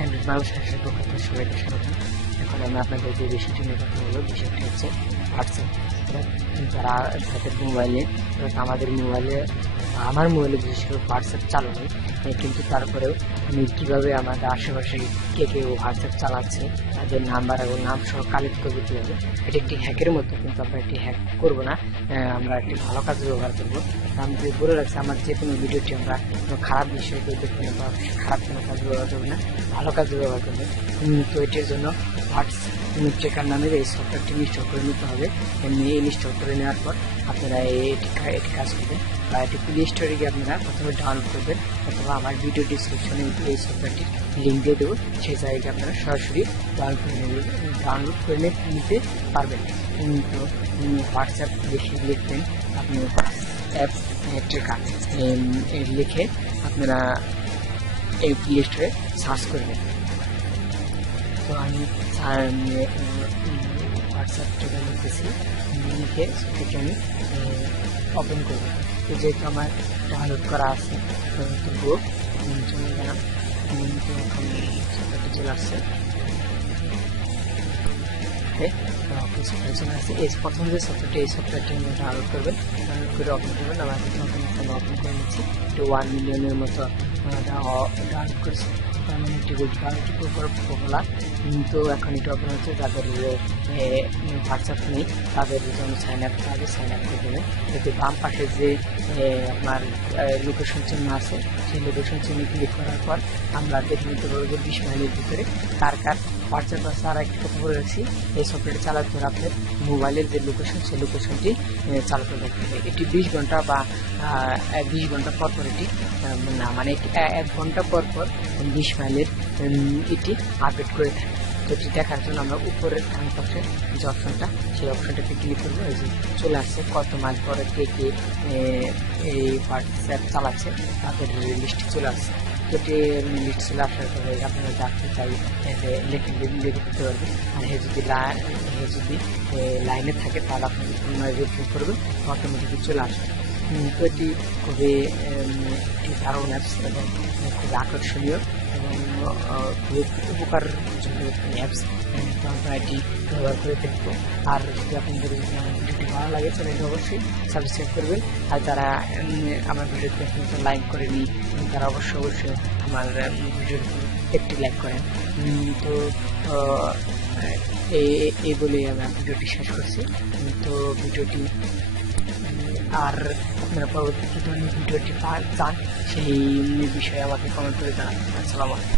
En dus wou zijn ze ook een persoonlijke schrijven. এখন আমি আপনাদের যে বিষয়টি নিয়ে কথা বলব বিষয়টি হচ্ছে হোয়াটসঅ্যাপ যারা তাদের মোবাইলে আমাদের মোবাইলে আমার মোবাইলে বিশেষ করে হোয়াটসঅ্যাপ চালু নেই কিন্তু তারপরেও আমি কীভাবে আমাদের আশেপাশে কে কে হোয়াটসঅ্যাপ চালাচ্ছে, তাদের নাম্বার এবং নাম সহ কালেক্ট করব কীভাবে, এটি একটি হ্যাকের মতো, কিন্তু আমরা একটি হ্যাক করব না আমরা একটি ভালো কাজে ব্যবহার করব। আমি বলে রাখছি, আমার যে কোনো ভিডিওটি আমরা কোনো খারাপ বিষয় কেউ দেখবে না বা খারাপ কোনো কাজে ব্যবহার করবে না, ভালো কাজে ব্যবহার করবে। তো এটির জন্য হোয়াটসঅ্যাপ ট্রেকার নামের এই সফটওয়্যারটি ইনস্টল করে নিতে হবে। এমনি ইনস্টল করে নেওয়ার পর আপনারা এটি এটি কাজ করবেন। বা এটি প্লে স্টোরে গিয়ে আপনারা প্রথমে ডাউনলোড করবেন, অথবা আমার ভিডিও ডিসক্রিপশনে এই সফটওয়্যারটির লিঙ্ক দিয়ে দেবো। সেই জায়গায় আপনারা সরাসরি ডাউনলোড করে নেবেন করে নিতে পারবেন। তো হোয়াটসঅ্যাপ লিখে লিখবেন, আপনি হোয়াটসঅ্যাপ ট্রেকার লিখে আপনারা এই প্লে স্টোরে সার্চ করবেন তো আমি হোয়াটসঅ্যাপ ট্রেকার লিখতেছি লিখে সেটাকে আমি ওপেন করব। তো যেহেতু আমার ডাউনলোড করা আছে, তো তবুও চলে গেলাম। তো এখন সফটওয়্যারটি চলে আসছে। এই প্রথম যে সফটওয়্যারটি এই সফটওয়্যারটি আপনি ডাউনলোড করবেন। ডাউনলোড করে ওপেন করবেন। আমার প্রথম আমি ওপেন করে নিচ্ছি। তো ওয়ান মিলিয়নের মতো ডাউনলোড করেছি। মানে একটি গুড একটি পপুলার তো এখন এটা ওপেন হচ্ছে যাদের হোয়াটসঅ্যাপ নেই তাদের জন্য সাইন আপ তাদের সাইন আপ করে দেবে এতে বাম পাশে যে আপনার লোকেশন চিহ্ন আছে সেই লোকেশন চিহ্নে ক্লিক করার পর আমরা দেখে নিতে পারব বিশ মাইলের ভিতরে কার কার হোয়াটসঅ্যাপ আছে আর একটি কথা বলে রাখছি এই সফটওয়্যারটি চালাতে হলে আপনার মোবাইলের যে লোকেশন সেই লোকেশনটি চালাতে রাখতে হবে। এটি বিশ ঘণ্টা বা বিশ ঘণ্টা পর পর এটি না মানে এক ঘণ্টা পর পর বিশ মাইলের এটি আপডেট করে থাকে তো এটি দেখার জন্য আমরা উপরের ডান পাশে যে অপশনটা সেই অপশনটাতে ক্লিক করব। এই যে চলে আসছে, কত মাস পরে কে কে এই হোয়াটসঅ্যাপ চালাচ্ছে, তাদের লিস্ট চলে আসছে। তো এটি লিস্ট আপনার আসার আপনারা ডাকতে চাই যে লিখে লিখে পারবেন। আর হে যদি হে যদি লাইনে থাকে, তাহলে আপনাকে পুনরায় রিপোর্ট করবে অটোমেটিক চলে আসবে। তো এটি খুবই একটি অ্যাপস এবং খুবই আকর্ষণীয় এবং খুবই উপকার অ্যাপস আমরা ব্যবহার করে দেখব। আর যদি আপনাদের ভিডিওটি ভালো লাগে চ্যানেলটি অবশ্যই সাবস্ক্রাইব করবেন। আর তারা আমার ভিডিওতে লাইক করেনি উম, তারা অবশ্যই অবশ্যই আমার ভিডিওর একটি লাইক করেন। তো এই এই বলে আমি ভিডিওটি শেষ করছি। তো ভিডিওটি আর আপনারা পরবর্তী কি ধরনের ভিডিওটি পা- চান সেই বিষয়ে আমাকে কমেন্ট করে জানান আসসালামু আলাইকুম